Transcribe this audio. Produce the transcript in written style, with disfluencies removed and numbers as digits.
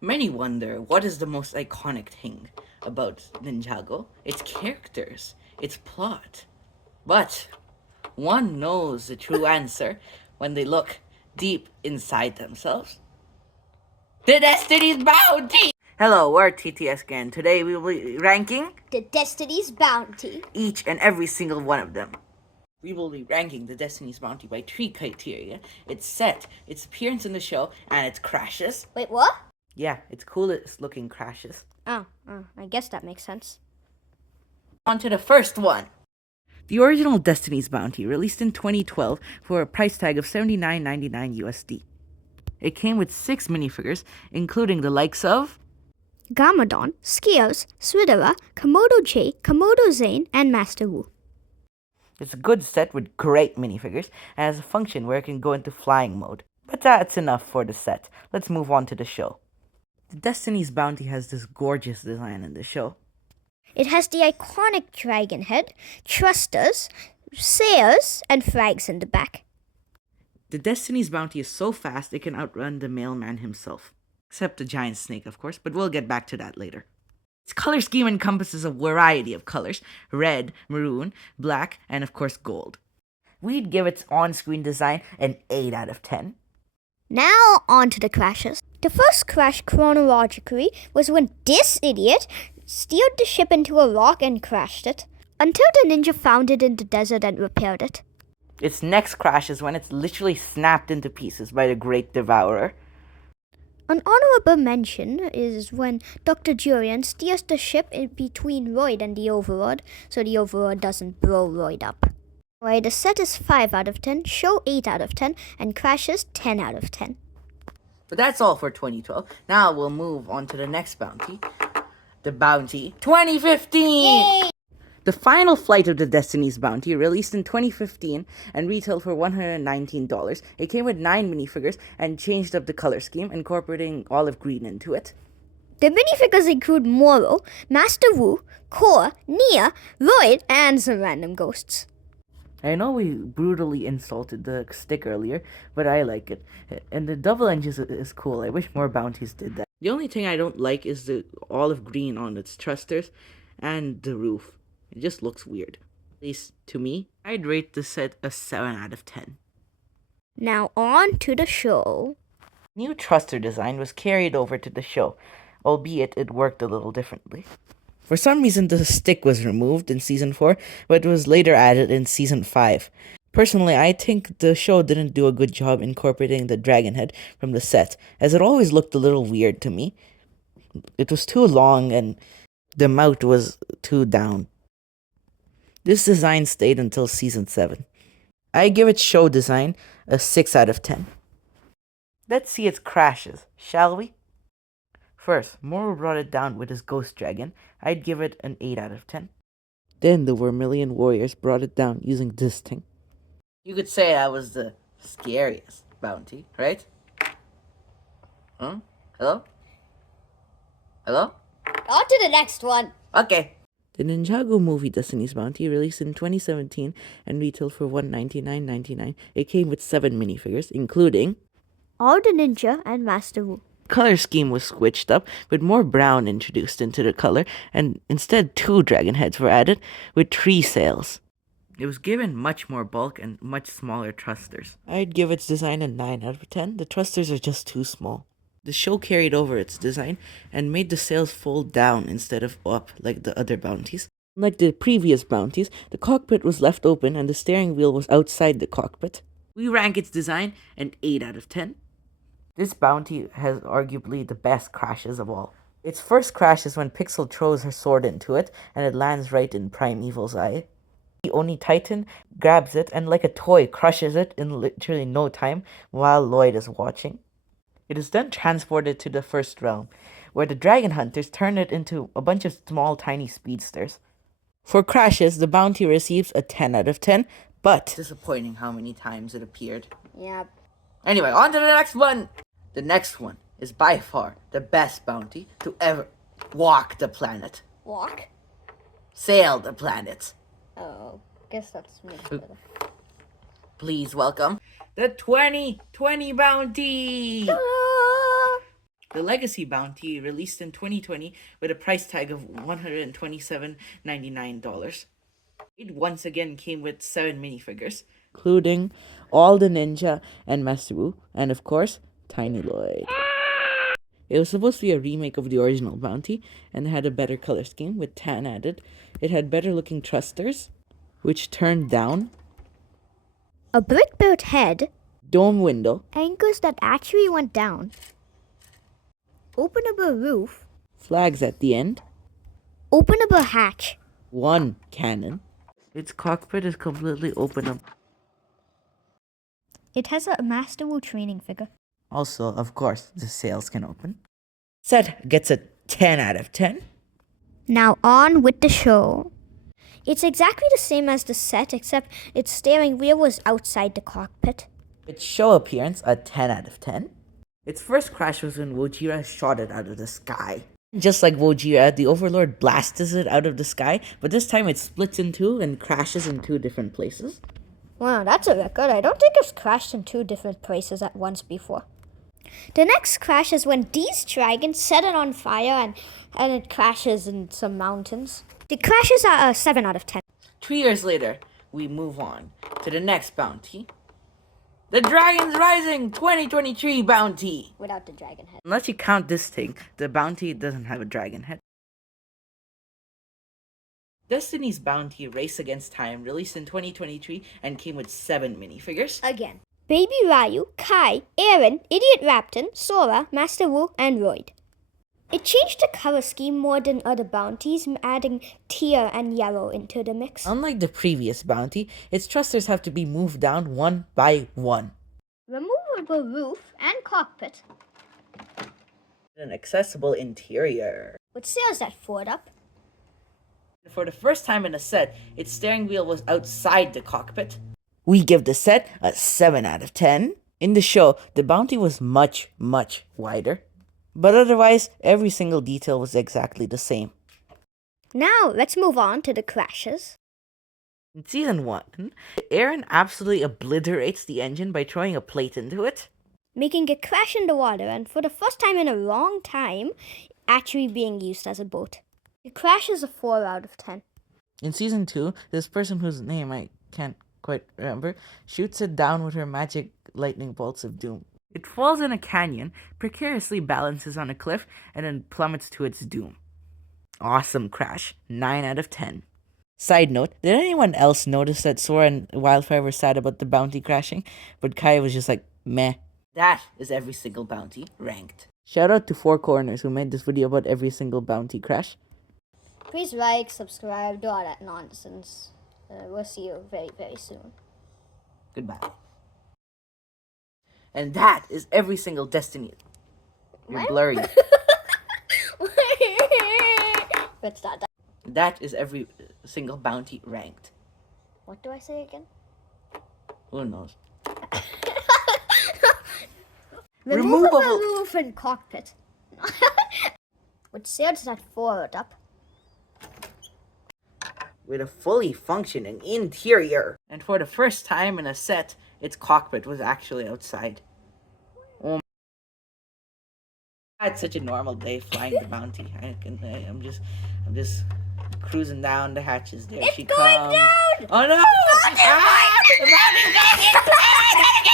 Many wonder what is the most iconic thing about Ninjago? Its characters, its plot. But one knows the true answer when they look deep inside themselves. The Destiny's Bounty! Hello, we're TTS again. Today we will be ranking The Destiny's Bounty. each and every single one of them. We will be ranking the Destiny's Bounty by 3 criteria: its set, its appearance in the show, and its crashes. Wait, what? Yeah, its coolest looking crashes. Oh, I guess that makes sense. On to the first one. The original Destiny's Bounty, released in 2012 for a price tag of $79.99 USD. It came with 6 minifigures, including the likes of Garmadon, Skios, Swidera, Komodo J, Komodo Zane, and Master Wu. It's a good set with great minifigures and has a function where it can go into flying mode. But that's enough for the set. Let's move on to the show. The Destiny's Bounty has this gorgeous design in the show. It has the iconic dragon head, thrusters, sayers, and flags in the back. The Destiny's Bounty is so fast it can outrun the mailman himself. Except the giant snake, of course, but we'll get back to that later. Its color scheme encompasses a variety of colors: red, maroon, black, and of course gold. We'd give its on-screen design an 8 out of 10. Now on to the crashes. The first crash chronologically was when this idiot steered the ship into a rock and crashed it, until the ninja found it in the desert and repaired it. Its next crash is when it's literally snapped into pieces by the Great Devourer. An honorable mention is when Dr. Jurian steers the ship in between Royd and the Overlord, so the Overlord doesn't blow Royd up. Alright, the set is 5 out of 10, show 8 out of 10, and crashes 10 out of 10. But that's all for 2012. Now we'll move on to the next bounty. The Bounty 2015! Yay! The final flight of the Destiny's Bounty, released in 2015 and retailed for $119. It came with 9 minifigures and changed up the color scheme, incorporating olive green into it. The minifigures include Moro, Master Wu, Kor, Nia, Royd, and some random ghosts. I know we brutally insulted the stick earlier, but I like it. And the double engine is cool. I wish more bounties did that. The only thing I don't like is the olive green on its thrusters and the roof. It just looks weird. At least to me. I'd rate the set a 7 out of 10. Now on to the show. New thruster design was carried over to the show, albeit it worked a little differently. For some reason, the stick was removed in Season 4, but was later added in Season 5. Personally, I think the show didn't do a good job incorporating the dragon head from the set, as it always looked a little weird to me. It was too long and the mouth was too down. This design stayed until Season 7. I give its show design a 6 out of 10. Let's see its crashes, shall we? First, Moro brought it down with his ghost dragon. I'd give it an 8 out of 10. Then the Vermilion Warriors brought it down using this thing. You could say that was the scariest bounty, right? Huh? Hello? Hello? On to the next one. Okay. The Ninjago movie Destiny's Bounty, released in 2017 and retailed for $199.99. It came with 7 minifigures, including All the Ninja and Master Wu. Color scheme was switched up with more brown introduced into the color, and instead 2 dragon heads were added with 3 sails. It was given much more bulk and much smaller thrusters. I'd give its design a 9 out of 10. The thrusters are just too small. The show carried over its design and made the sails fold down instead of up like the other bounties. Like the previous bounties, the cockpit was left open and the steering wheel was outside the cockpit. We rank its design an 8 out of 10. This bounty has arguably the best crashes of all. Its first crash is when Pixel throws her sword into it and it lands right in Primeval's eye. The Oni Titan grabs it and like a toy crushes it in literally no time while Lloyd is watching. It is then transported to the first realm, where the dragon hunters turn it into a bunch of small tiny speedsters. For crashes, the bounty receives a 10 out of 10, but disappointing how many times it appeared. Yep. Anyway, on to the next one! The next one is by far the best bounty to ever walk the planet. Walk? Sail the planet. Oh, guess that's me. Please welcome the 2020 bounty! The Legacy Bounty released in 2020 with a price tag of $127.99. It once again came with 7 minifigures, including all the Ninja and Masaru, and of course, Tiny Lloyd. It was supposed to be a remake of the original Bounty and had a better color scheme with tan added. It had better looking thrusters, which turned down, A brick-built head, dome window, anchors that actually went down, openable roof, flags at the end, openable hatch. one cannon. Its cockpit is completely open up. It has a Master Wu training figure. Also, of course, the sails can open. Set gets a 10 out of 10. Now on with the show. It's exactly the same as the set, except its steering wheel was outside the cockpit. Its show appearance, a 10 out of 10. Its first crash was when Wojira shot it out of the sky. Just like Wojira, the Overlord blasts it out of the sky, but this time it splits in two and crashes in 2 different places. Wow, that's a record. I don't think it's crashed in 2 different places at once before. The next crash is when these dragons set it on fire and it crashes in some mountains. The crashes are a 7 out of 10. 3 years later, we move on to the next bounty. The Dragons Rising 2023 bounty. Without the dragon head. Unless you count this thing, the bounty doesn't have a dragon head. Destiny's Bounty Race Against Time released in 2023 and came with 7 minifigures. Again. Baby Ryu, Kai, Aaron, Idiot Raptor, Sora, Master Wu, and Royd. It changed the color scheme more than other bounties, adding teal and yellow into the mix. Unlike the previous bounty, its thrusters have to be moved down one by one. Removable roof and cockpit. An accessible interior. With sails that forward up. For the first time in a set, its steering wheel was outside the cockpit. We give the set a 7 out of 10. In the show, the bounty was much, much wider. But otherwise, every single detail was exactly the same. Now, let's move on to the crashes. In Season 1, Aaron absolutely obliterates the engine by throwing a plate into it, Making it crash in the water and for the first time in a long time, actually being used as a boat. The crash is a 4 out of 10. In Season 2, this person whose name I can't quite remember shoots it down with her magic lightning bolts of doom. It falls in a canyon, precariously balances on a cliff, and then plummets to its doom. Awesome crash. 9 out of 10. Side note, did anyone else notice that Sora and Wildfire were sad about the bounty crashing, but Kai was just like, meh. That is every single bounty ranked. Shout out to Four Corners who made this video about every single bounty crash. Please like, subscribe, do all that nonsense. We'll see you very, very soon. Goodbye. And that is every single Destiny. You're What? blurry. Let's start that. That is every single bounty ranked. What do I say again? Who knows? Removable Removable- roof and cockpit. With sails that forward up. With a fully functioning interior. And for the first time in a set, its cockpit was actually outside. Oh, I had such a normal day flying the bounty. I'm just cruising down the hatches. There It's she going comes. down! Oh no! Ah, the bounty's going down!